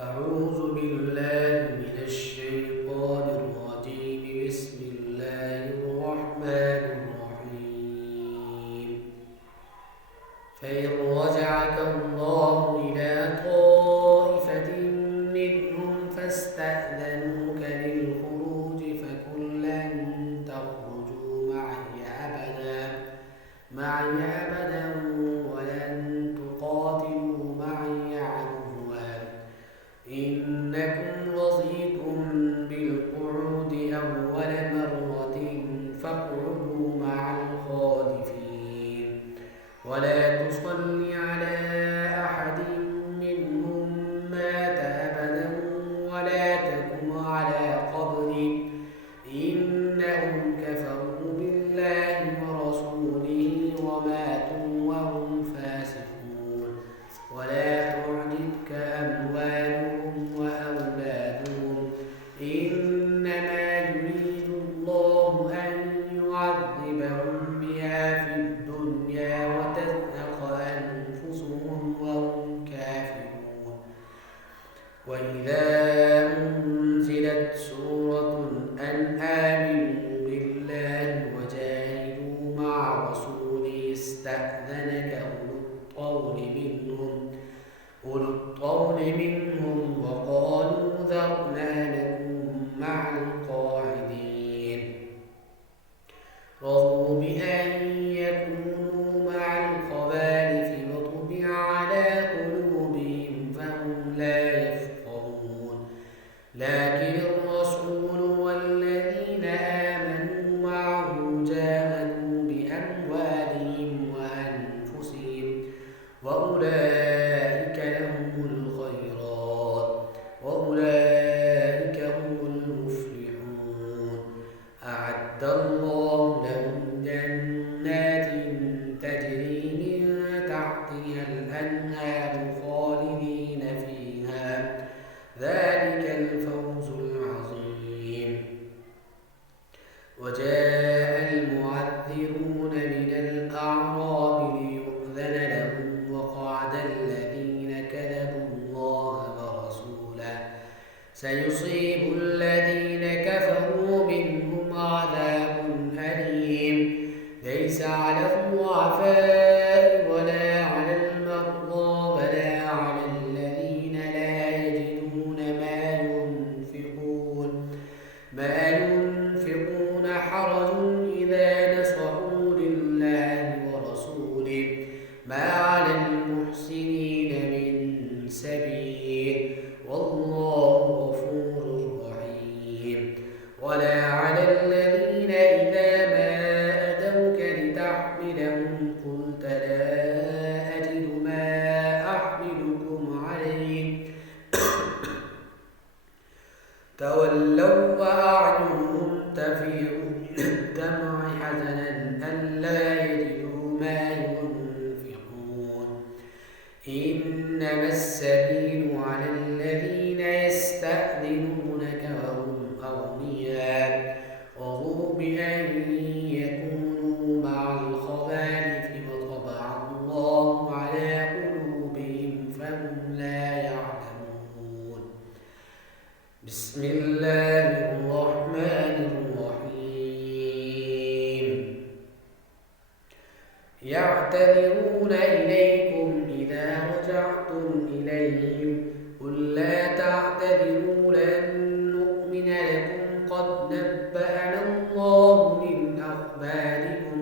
أعوذ بالله من الشيطان الرجيم. بسم الله الرحمن الرحيم. فإن رجعك الله إلى طائفة منهم فاستأذنوك للخروج فقل لن تخرجوا معي أبدا ولن تقاتلوا معي عدوا إنكم رضيتم بالقعود أول مرة فاقعدوا مع الخالفين ولا تصل على أحد منهم مات أبدا ولا تقم على قبره إنهم كفروا بالله ورسوله وماتوا وهم فاسقون. ولا تعجبك أموالهم وأولادهم إنما يريد الله أن يعذبهم بها في الدنيا وتزهق أنفسهم وهم كافرون. وإذا أنزلت سورة أن آمنوا بالله وجاهدوا مع رسوله استأذنك أولو الطول منهم وقالوا ذرنا نكن مع القاعدين. رضوا بأن يكونوا مع الخوالف وطبع على قلوبهم فهم لا يفقهون. لكن الرسول والذين آمنوا معه جاهدوا بأموالهم وأنفسهم وأولئك لهم الخيرات وأولئك هم المفلحون. أعد الله لهم جنات تجري من تحتها الأنهار خالدين فيها ذلك الفوز العظيم. وجاء المعذرون من الأعراب ليؤذن لهم وقعد الذين كذبوا الله ورسوله سيصيب الذين كفروا منهم عذاب أليم. ليس على الضعفاء ولا على المرضى ولا على الذين لا يجدون ما ينفقون حرج إذا نصحوا لله ورسوله ما على المحسنين من سبيل والله غفور رحيم. ولا على الذين إذا ما أتوك لتحملهم قلت لا أجد ما أحملكم عليه تولوا وأعينهم تفيض من الدمع حزنا ألا يجدوا ما ينفقون. إنما السبيل على الذين يستأذنونك وهم أغنياء رضوا بأن يكونوا مع الخوالف وطبع الله على قلوبهم فهم لا يعلمون. بسم الله الرحمن الرحيم. يعتذرون إليكم إذا رجعتم إليهم قل لا تعتذروا لن نؤمن لكم قد نبأنا الله من أخباركم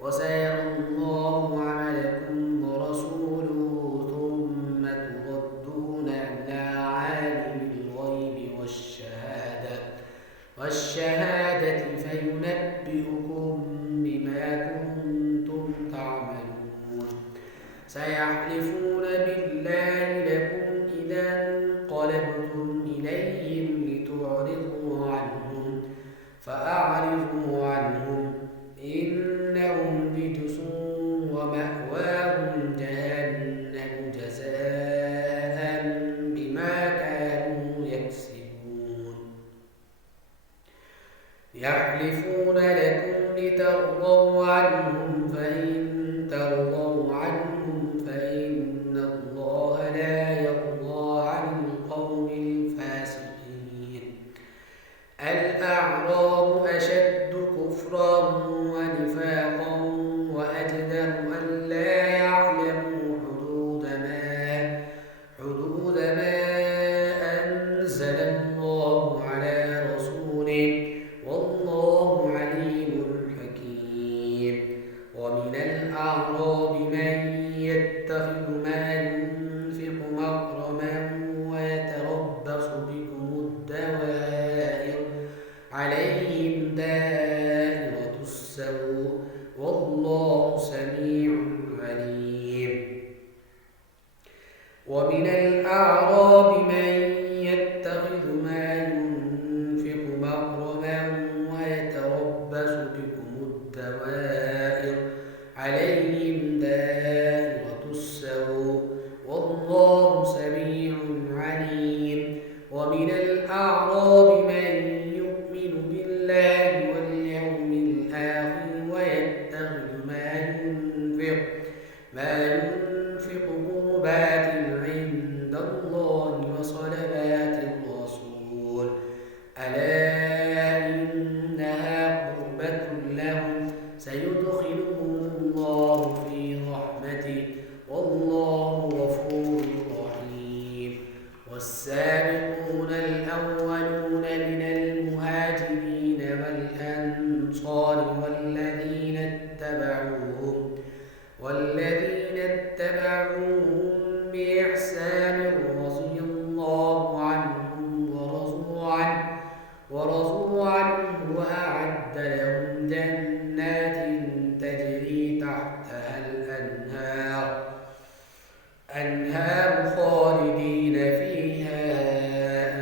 وسيرى الله عملكم ورسوله ثم تردون إلى عالم الغيب والشهادة فينبئكم بما كنتم تعملون. سيحلفون بالله لكم إذا انقلبتم إليهم لتعرضوا عنهم فأعرضوا عنهم إنهم رجس ومأواهم جهنم جزاء بما كانوا يكسبون. يحلفون لكم لترضوا عنهم فإن ترضوا عنهم فإن الله لا يرضى عن القوم ومن الأعراب من يتخذ ما ينفق مغرما ويتربص بكم الدوائر عليهم دائرة السوء والله سميع عليم. ومن الأعراب من يتخذ ما ينفق مغرما ويتربص بكم الدوائر عليهم دائرة السوء والله سميع عليم. ومن الأعراب من يؤمن بالله واليوم الآخر ويتخذ ما ينفق قربات عند الله وصلوات الرسول ألا إنها قربة لهم سيدخلهم الله في رحمته والله غفور رحيم. والسابقون الأولون من المهاجرين والأنصار والذين اتبعوهم بإحسان رضي الله عنهم ورضوا عنه وأعد لهم جنات تجري تحتها الأنهار خالدين فيها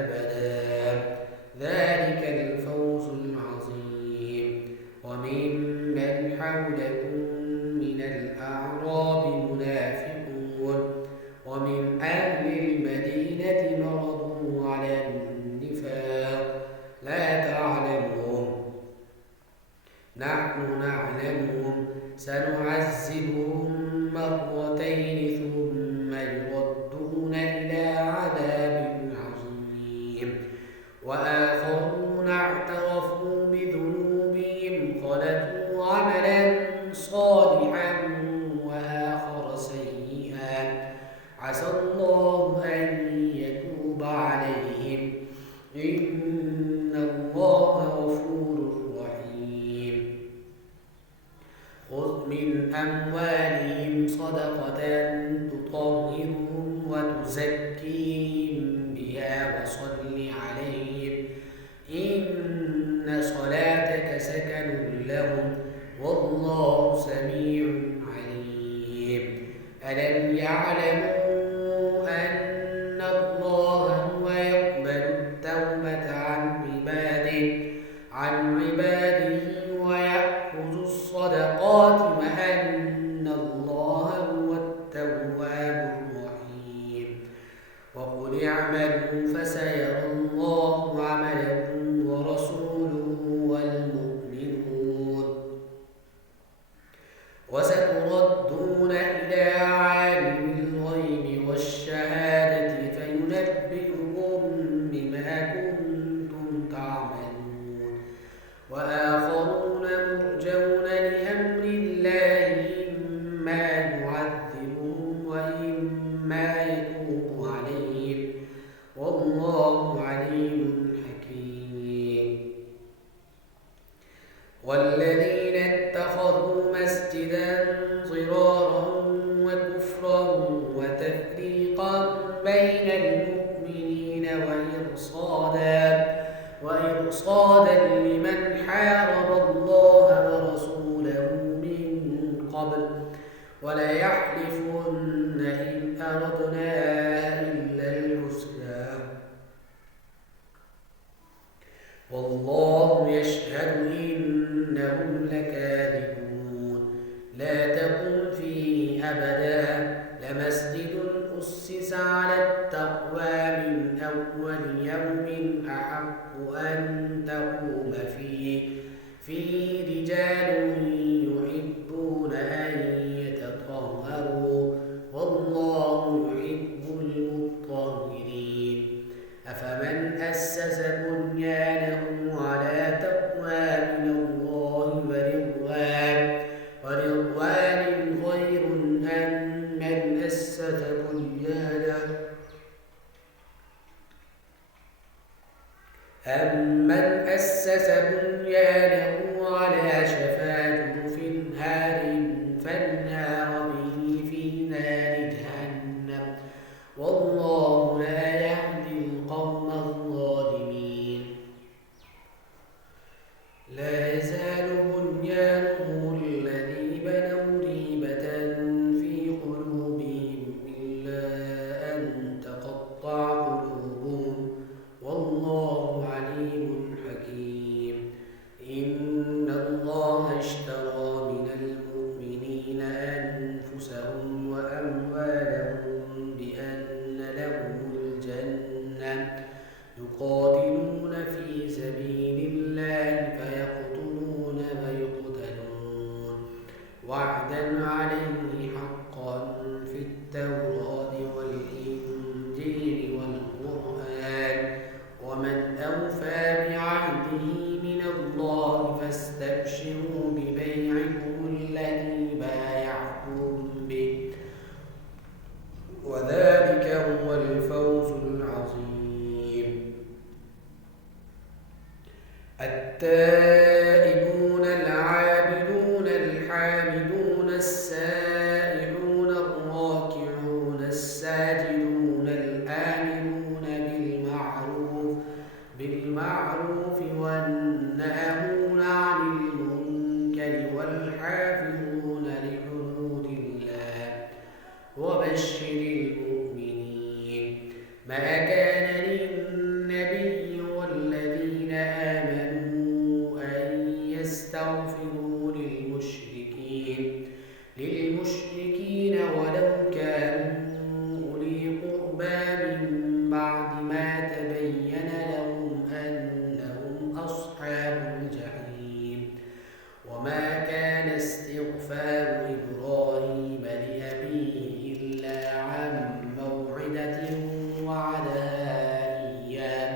أبدا ذلك الفوز العظيم. وممن حولكم من الأعراب منافقون ومن أهل المدينة مرضوا على النفاق لا تعلمهم نحن نعلمهم سنعذبهم مرتين ثم يردون إلى عذاب عظيم. وآخرون اعترفوا بذنوبهم خلطوا عملا صالحا وآخر سيئا عسى الله أن يتوب عليهم إن الله غفور رحيم. خذ من أموالهم صدقة تطهرهم وتزكيهم بها وصل عليهم إن صلاتك سكن لهم والله سميع عليم. ألم يعلموا أن الله هو يقبل التوبة عن عباده ويأخذ الصدقات وأن الله هو التواب الرحيم. وقل اعملوا فسيرى الله عملكم ورسوله والمؤمنون وستردون إلى عالم الغيب والشهادة فينبئكم بما كنتم تعملون. وآخرون مرجون لأمر الله إما يعذبهم وإما يتوب عليهم والله عليم حكيم. والذين اتخذوا مسجدا ضرارا وكفرا وتفريقا بين المؤمنين وإرصادا لمن حارب الله ورسوله من قبل وليحلفن إن أردنا إلا الحسنى والله يشهد إنهم لكاذبون. لا تقم فيه أبدا لمسجد أسس على التقوى من أول يوم أحق أن تقوم فيه رجال يحبون أن يتطهروا والله يحب المطهرين. أفمن أسس بنيانه على تقوى من الله ورضوان خير أم من أسس بنيانه وعدا عليه حقا في التوراة والإنجيل والقرآن ومن أوفى بعهده من الله فاستبشروا ببيعكم الذي بايعتم به وذلك هو الفوز العظيم. التائبون العابدون الحامدون السائحون الراكعون الساجدون الآمرون بالمعروف والناهون عن المنكر والحافظون لحدود الله وبشر المؤمنين. ما كان للنبي والذين آمنوا أن يستغفروا للمشركين ولو كانوا أولي قربى من بعد ما تبين لهم أنهم أصحاب الجحيم. وما كان استغفار إبراهيم لأبيه إلا عن موعدة وعدها إياه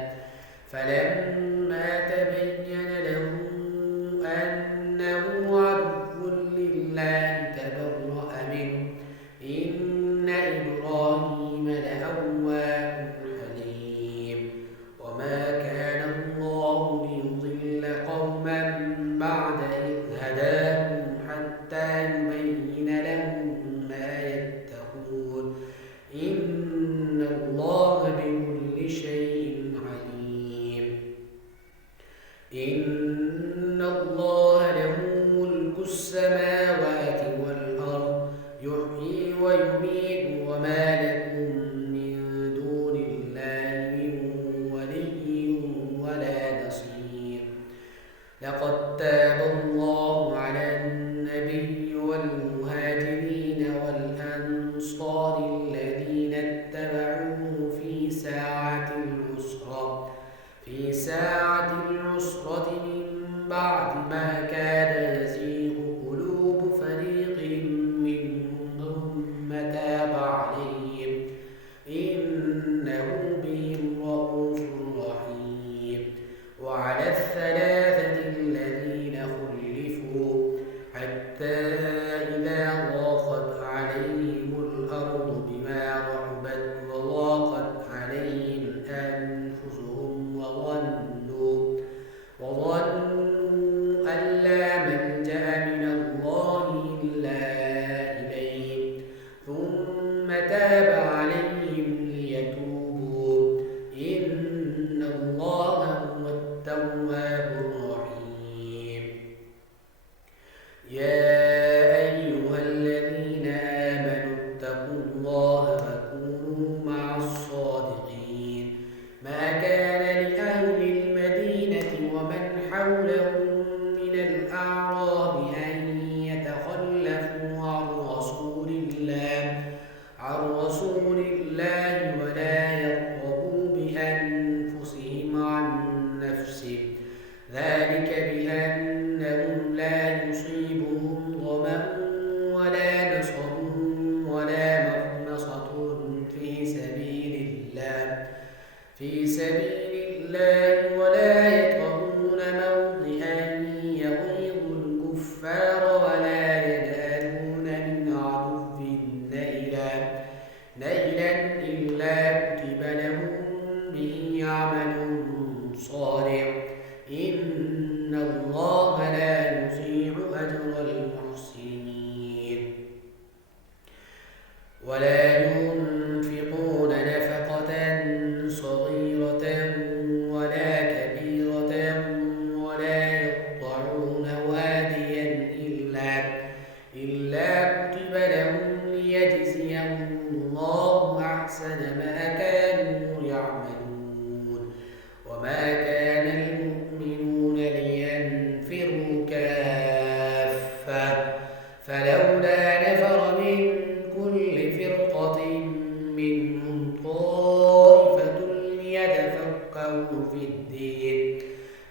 فلما تبين له أنه عدو لله تبرأ منه إن إبراهيم لأواه حليم. وما كان الله ليضل قوما بعد إذ هداهم حتى يبين لهم ما يتقون إن الله بكل شيء عليم. إن الله له ملك السماوات والأرض يحيي ويميت وما لكم من دون الله من ولي ولا نصير. لقد تاب الله على النبي والمهاجرين والأنصار الذين اتبعوه في ساعة العسرة من بعد ما كاد يزيغ قلوب فريق منهم ثم تاب عليهم إنه بهم رءوف رحيم. وعلى الثلاثة الذين خلفوا حتى إذا ضاقت عليهم الأرض بما رحبت وضاقت عليهم أنفسهم وظنوا أن لا ملجأ من الله إلا إليه ثم تاب عليهم ليتوبوا إن الله هو التواب الرحيم. يا أيها الذين آمنوا اتقوا الله وكونوا مع الصادقين. ما كان لأهل المدينة ومن حولهم من الأعراب أن يتخلفوا عن رسول الله ولا يرغبوا بأنفسهم عن نفسه ذلك بأنهم لا يصيبهم ظمأ ولا نصب ولا مخمصة في سبيل الله ولا يطعون موطئا يغيظ الكفار ولا ينالون من عدو نيلا إلا كتب لهم به عمل صالح إن الله لا يضيع أجر المحسنين. ولا ينفقون نفقة صغيرة ولا كبيرة ولا يقطعون واديا إلا كتب لهم ليجزيهم الله أحسن ما كانوا يعملون. وما كان المؤمنون لينفروا كافة فلولا نفر من كل فرقة منهم طائفة ليتفقهوا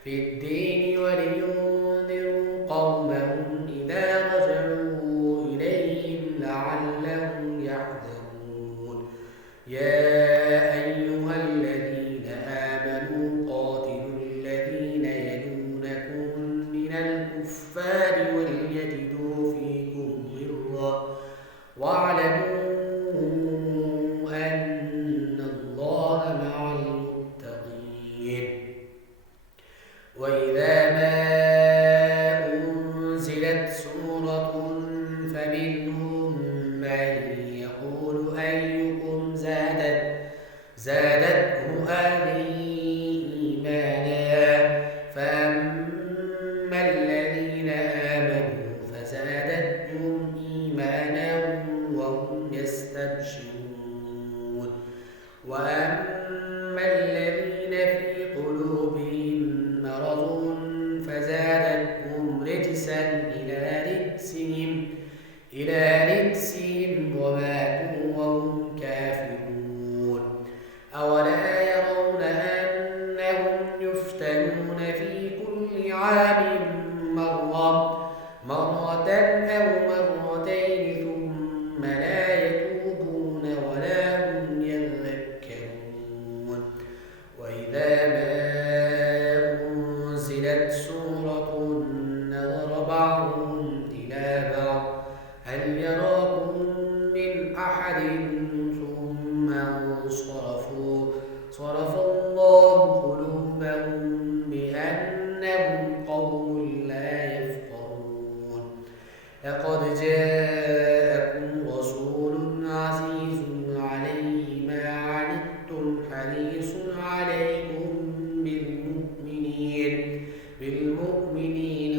في الدين ولينذروا قومهم إذا رجعوا فمنهم من يقول أيكم زادته هذه إيمانا فأما الذين آمنوا فزادتهم إيمانا وهم يستبشرون وأما الذين في قلوبهم مرض فزادتهم رجسا إلى رجسهم وماتوا وهم كافرون أولا يرون أنهم يفتنون في كل عام مرة أو مرتين ثم لا يتوبون ولا هم يذكرون وإذا ما أنزلت سورة نظر بعضهم إلى بعض هل يراكم من أحد ثم انصرفوا صرف الله قلوبهم بأنهم قوم لا يفقهون لقد جاءكم رسول عزيز عليه ما عنتم حريص عليكم بالمؤمنين